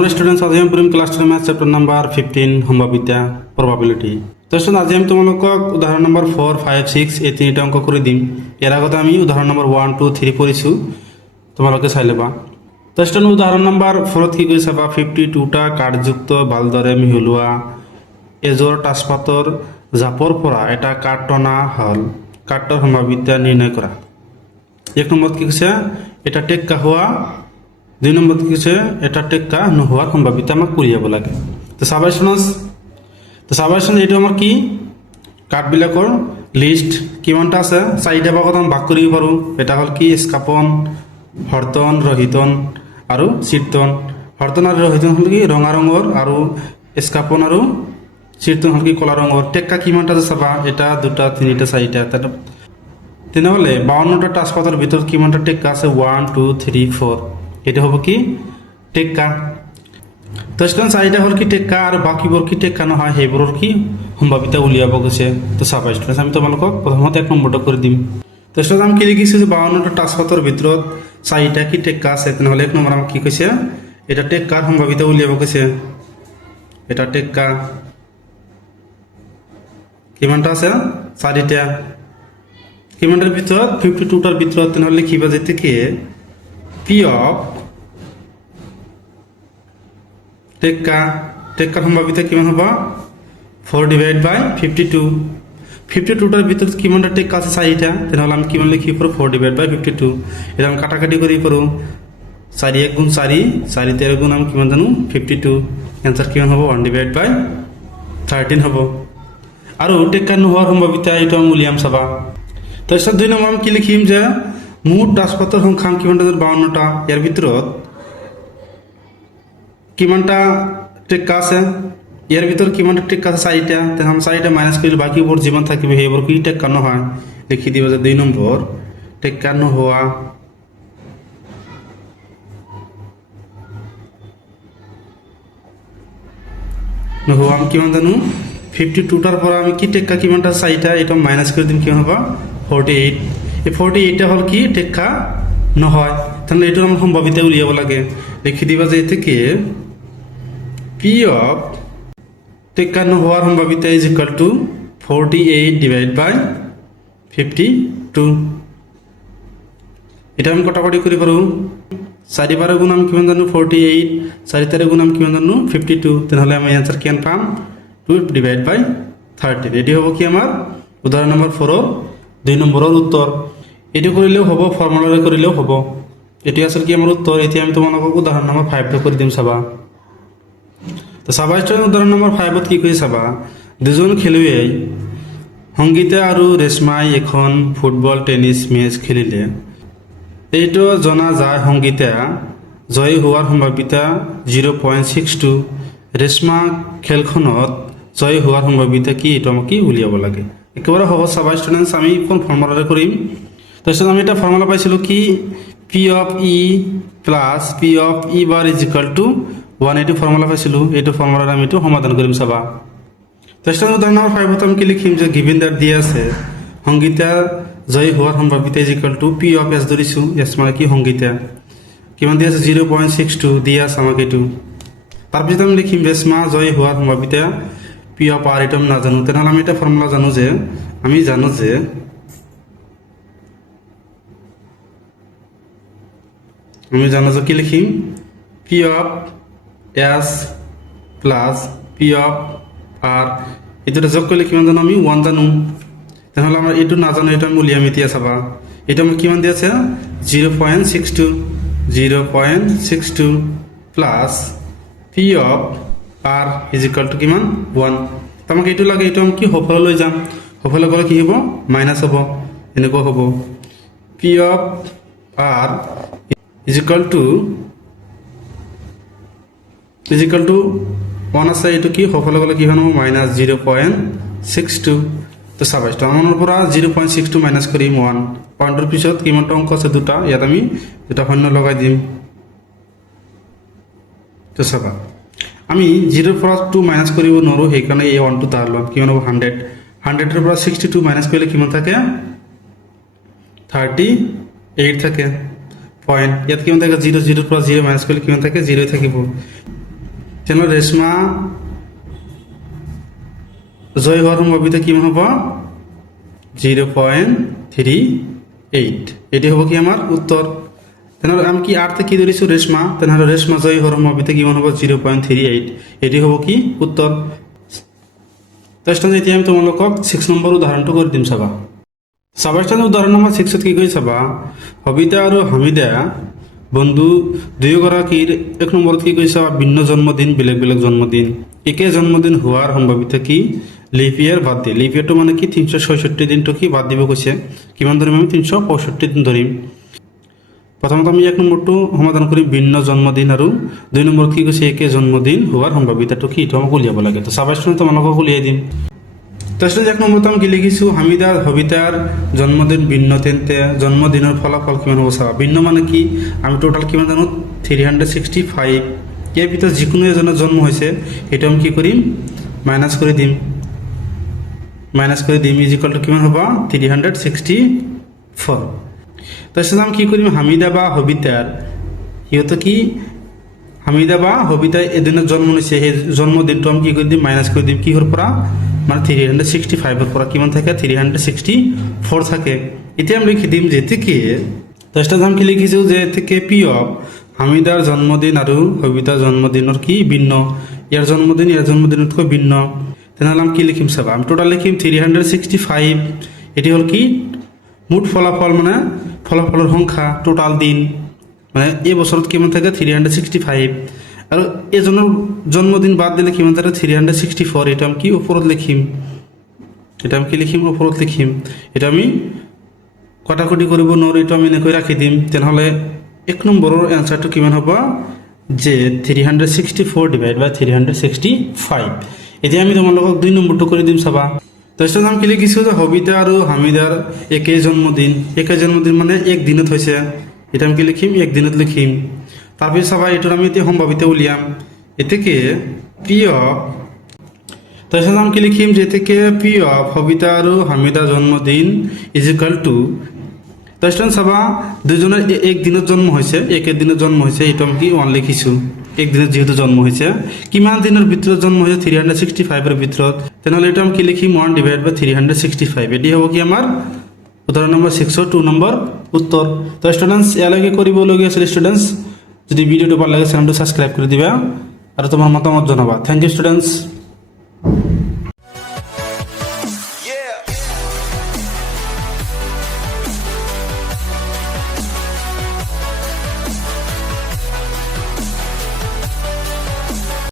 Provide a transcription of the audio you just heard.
Hello students, आज আমি পঢ়িম ক্লাছ 10 ম্যাথ চেপ্টাৰ নাম্বাৰ 15 সম্ভাৱিতা প্ৰবাবিলিটি। তো আজি আমি তোমালোকক উদাহৰণ নম্বৰ 4, 5, 6 এই তিনিটা অংক কৰি দিম। ইয়াৰ আগতে আমি উদাহৰণ নম্বৰ 1, 2, 3 পঢ়িছোঁ, তোমালোকে চাই ল'বা। তো উদাহৰণ নম্বৰ 4ত কি কৰি চাবা, 52টা কাঠযুক্ত ভালদৰে মিহলোৱা এযোৰ তাচপাতৰ জাপৰ পৰা এটা কাঠ টনা হ'ল, কাঠৰ সম্ভাৱিতা নিৰ্ণয় কৰা। 1 নম্বৰত কি কৈছে, এটা টেক্কা হোৱা। 2 নম্বৰত কি কৈছে, এটা টেক্কা নোহোৱাৰ সম্ভাৱিতা আমাক উলিয়াব লাগে। তো চাবাচোন এইটো আমাৰ কি, কাঠবিলাকৰ লিষ্ট কিমানটা আছে, 4টা ভাগত আমি ভাগ কৰিব পাৰোঁ। এটা হ'ল কি, স্কাপন, হৰ্তন, ৰহিতন আৰু চিৰ্তন। হৰ্তন আৰু ৰহিতন হ'ল কি ৰঙা ৰঙৰ, আৰু স্কাপন আৰু চিৰ্তন হ'ল কি কলা ৰঙৰ। টেক্কা কিমানটা আছে চাবা, এটা, 2টা, 3টা, 4টা। তেনেহ'লে 52টা তাচপাতৰ ভিতৰত কিমানটা টেক্কা আছে, 1, 2, 3, 4। এটা হ'ব কি টেক্কা। তো 4টা হ'ল কি টেক্কা, আৰু বাকীবোৰ কি টেক্কা নহয়, সেইবোৰৰ কি সম্ভাৱিতা উলিয়াব গৈছে। তো চাবা ষ্টুডেণ্টছ, আমি তোমালোকক প্ৰথমতে 1 নম্বৰটো কৰি দিম। তো আমি কি লিখিছোঁ যে 52টা তাচপাতৰ ভিতৰত 4টা কি টেক্কা আছে। তেনেহ'লে 1 নম্বৰ আমাক কি কৈছে, এটা টেক্কাৰ সম্ভাৱিতা উলিয়াব কৈছে। এটা টেক্কা কিমানটা আছে, 4টা। কিমানটাৰ ভিতৰত, 52টাৰ ভিতৰত। তেনেহ'লে লিখিবা যে থেকে পি অফ টেক্কাৰ সম্ভাৱিতা কিমান হ'ব, 4/52। 52টাৰ ভিতৰত কিমানটা টেক্কা আছে, 4টা। তেনেহ'লে আমি কিমান লিখিব পাৰোঁ, 4/52। এটা আমি কাটাকাটি কৰি পাৰোঁ, 4 × 1 = 4, 4 × 13 আমি কিমান জানো, 52। এনচাৰ কিমান হ'ব, 1/13 হ'ব। আৰু টেক্কা নোহোৱাৰ সম্ভাৱিতা এইটো আমি উলিয়াম চাবা। তাৰপিছত 2 নম্বৰ আমি কি লিখিম যে মুঠ তাচপাতৰ সংখ্যা কিমানটা, 52টা। ইয়াৰ ভিতৰত কিমানটা টেক্কা আছে, ইয়াৰ ভিতৰত কিমানটা টেক্কা আছে, 4টা। তেনেহ'লে 4টা মাইনাছ কৰিলে বাকীবোৰ যিমান থাকিব সেইবোৰ কি টেক্কা নহয়। লিখি দিব যে 2 নম্বৰ টেক্কা নোহোৱা আমি কিমান জানো, 52টাৰ পৰা আমি কি টেক্কা কিমানটা, 4টা। এটা মাইনাছ কৰি দিম, কিমান হ'ব, 48। এই 48টা হ'ল কি টেক্কা নহয়। তেনেহ'লে এইটো আমাৰ সম্ভাৱিতা উলিয়াব লাগে। লিখি দিবা যে থেকে পি অফ টেক্কা নোহোৱাৰ সম্ভাৱিতা ইজ ইকুৱেল টু 48/52। এটা আমি কটাকটি কৰি পাৰোঁ, 4 × 12 আমি কিমান জানো, 48, 4 × 13 আমি কিমান জানো, 52। তেনেহ'লে আমি এনচাৰ কিমান পাম, 2/13। এটি হ'ব কি আমাৰ উদাহৰণ নম্বৰ 4ৰ 2 নম্বৰৰ উত্তৰ। এইটো কৰিলেও হ'ব, ফৰ্মুলাৰে কৰিলেও হ'ব। এটি আছিল কি আমাৰ উত্তৰ। এতিয়া আমি তোমালোকক উদাহৰণ নম্বৰ 5টো কৰি দিম চাবা। তো চাবা উদাহৰণ নম্বৰ 5ত কি কৰি চাবা, 2জন খেলুৱৈ সংগীতা আৰু ৰেশ্মাই এখন ফুটবল টেনিছ মেচ খেলিলে। এইটো জনা যায় সংগীতা জয়ী হোৱাৰ সম্ভাৱিতা 0.62। ৰেশ্মা খেলখনত জয়ী হোৱাৰ সম্ভাৱিতা কি, এইটো আমাক কি উলিয়াব লাগে। একেবাৰে সহজ চাবা ষ্টুডেণ্টছ, আমি কোন ফৰ্মুলাৰে কৰিম। তাৰপিছত আমি এটা ফৰ্মুলা পাইছিলোঁ কি, P of E plus P of E bar is equal two 1। এইটো ফৰ্মুলা পাইছিলোঁ, এইটো ফৰ্মুলাৰে আমি এইটো সমাধান কৰিম চাবা। তাৰপিছত উদাহৰণ নম্বৰ 5ত আমি কি লিখিম যে গিভেন দ্যাট দিয়া আছে সংগীতা জয়ী হোৱাৰ সম্ভাৱিতা is equal to P of S ধৰিছোঁ, এছ মানে কি সংগীতা, কিমান দিয়া আছে, 0.62 দিয়া আছে আমাক এইটো। তাৰপিছত আমি লিখিম ৰেশ্মা জয়ী হোৱাৰ সম্ভাৱিতা পি অফ আৰ, এইটো আমি নাজানো। তেনেহ'লে আমি এটা ফৰ্মুলা জানো যে কি লিখিম, P of S plus P of R, এইটো যোগ কৰিলে কিমান জানো, আমি 1 জানো। তেনেহ'লে আমাৰ এইটো নাজানো, এইটো আমি উলিয়াম এতিয়া চাবা। এইটো আমাক কিমান দিয়া আছে, 0.62 plus P of R is equal two কিমান, 1। আমাক এইটো লাগে, এইটো আমি কি সফলে লৈ যাম, সফলে গ'লে কি হ'ব, মাইনাছ হ'ব, এনেকুৱা হ'ব। P of R is equal two 1 আছে, এইটো কি সফলে গ'লে কি হ'ব, মাইনাছ 0.62। তো চাবা আমাৰ পৰা 0.62 মাইনাছ কৰিম 1। পইণ্টৰ পিছত কিমানটা অংক আছে, 2টা। ইয়াত আমি 2টা শূন্য লগাই দিম। তো চাবা আমি 0ৰ পৰা 2 মাইনাছ কৰিব নোৱাৰোঁ, সেইকাৰণে এই 1টো তাৰ ল'ম। কিমান হ'ব, 100। 100ৰ পৰা 62 মাইনাছ কৰিলে কিমান থাকে, 38 থাকে পইণ্ট। ইয়াত কিমান থাকে, 0 0ৰ পৰা 0 মাইনাছ কৰিলে কিমান থাকে, 0 থাকিব। তেনেহ'লে ৰেশ্মা জয় হোৱাৰ সম্ভাৱিতা কিমান হ'ব 0.38 এটি হ'ব কি আমাৰ উত্তৰ তেনেহ'লে আমি কি আৰ্থে কি ধৰিছোঁ ৰেশ্মা তেনেহ'লে ৰেশ্মা জয় হোৱাৰ সম্ভাৱিতা কিমান হ'ব 0.38 এটি হ'ব কি উত্তৰ তাৰপিছত এতিয়া আমি তোমালোকক 6 নম্বৰ উদাহৰণটো কৰি দিম চাবা উদাহৰণ নম্বৰ 6ত কি কৰি চাবা সবিতা আৰু হামিদা বন্ধু দুয়োগৰাকীৰ 1 নম্বৰত কি কৈছে ভিন্ন জন্মদিন বেলেগ বেলেগ জন্মদিন একে জন্মদিন হোৱাৰ সম্ভাৱিতা কি লিপ ইয়াৰ বাদ দিয়ে লিপ ইয়াৰটো মানে কি 366 দিনটো কি বাদ দিব কৈছে কিমান ধৰিম আমি 365 দিন ধৰিম প্ৰথমতে আমি 1 নম্বৰটো সমাধান কৰিম ভিন্ন জন্মদিন আৰু 2 নম্বৰত কি কৈছে একে জন্মদিন হোৱাৰ সম্ভাৱিতাটো কি এটা আমাক উলিয়াব লাগে তো চাবা তোমালোকক উলিয়াই দিম তাৰপিছত 1 নম্বৰটো আমি কি লিখিছোঁ হামিদাৰ সবিতাৰ জন্মদিন ভিন্ন তেন্তে জন্মদিনৰ ফলাফল কিমান হ'ব চাবা ভিন্ন মানে কি আমি টোটাল কিমান জানো 365 ইয়াৰ ভিতৰত যিকোনো এজনৰ জন্ম হৈছে সেইটো আমি কি কৰিম মাইনাছ কৰি দিম ইজিকাল টু কিমান হ'ব 364 তাৰপিছত আমি কি কৰিম হামিদা বা সবিতাৰ সিহঁতে কি হামিদা বা সবিতাই এদিনত জন্ম হৈছে সেই জন্মদিনটো আমি কি কৰি দিম মাইনাছ কৰি দিম কিহৰ পৰা মানে 365 পৰা কিমান থাকে 364 থাকে এতিয়া আমি লিখি দিম যে থেকে তাৰপিছত আমি কি লিখিছোঁ যে থেকে পি অফ হামিদাৰ জন্মদিন আৰু সবিতাৰ জন্মদিনৰ কি ভিন্ন ইয়াৰ জন্মদিনতকৈ ভিন্ন তেনেহ'লে আমি কি লিখিম চাবা আমি টোটাল লিখিম 365 এটি হ'ল কি মুঠ ফলাফল মানে ফলাফলৰ সংখ্যা টোটাল দিন মানে এই বছৰত কিমান থাকে 365 আৰু এজনৰ জন্মদিন বাদ দিলে কিমান থাকে 364 এটা আমি কি ওপৰত লিখিম এটা আমি কটাকটি কৰিব নোৱাৰোঁ এইটো আমি এনেকৈ ৰাখি দিম তেনেহ'লে 1 নম্বৰৰ এনচাৰটো কিমান হ'ব যে 364 ডিভাইড বাই 365 এতিয়া আমি তোমালোকক 2 নম্বৰটো কৰি দিম চাবা তাৰপিছত আমি কি লিখিছোঁ যে সবিতা আৰু হামিদাৰ একে জন্মদিন মানে এক দিনত হৈছে এটা আমি কি লিখিম এক দিনত লিখিম তাৰপিছত চাবা এইটোৰ আমি এতিয়া সম্ভাৱিতা উলিয়াম এতেকে পি অফ তাৰপিছত আমি কি লিখিম যে এতেকে পি অফ সবিতা আৰু হামিদাৰ জন্মদিন ইজিকাল টু তাৰপিছত চাবা দুজনৰ এক দিনত জন্ম হৈছে এইটো আমি কি 1 লিখিছোঁ এক দিনত যেহেতু জন্ম হৈছে কিমান দিনৰ ভিতৰত জন্ম হৈছে 365 ভিতৰত তেনেহ'লে এইটো আমি কি লিখিম 1 ডিভাইড বাই 365 এটি হ'ব কি আমাৰ উদাহৰণ নম্বৰ 6 2 নম্বৰ উত্তৰ তো ষ্টুডেণ্টছ ইয়ালৈকে কৰিবলগীয়া আছিল ষ্টুডেণ্টছ যদি ভিডিঅ'টো ভাল লাগে চেনেলটো ছাবস্ক্ৰাইব কৰি দিবা আৰু তোমাৰ মতামত জনাবা থেংক ইউ ষ্টুডেণ্টছ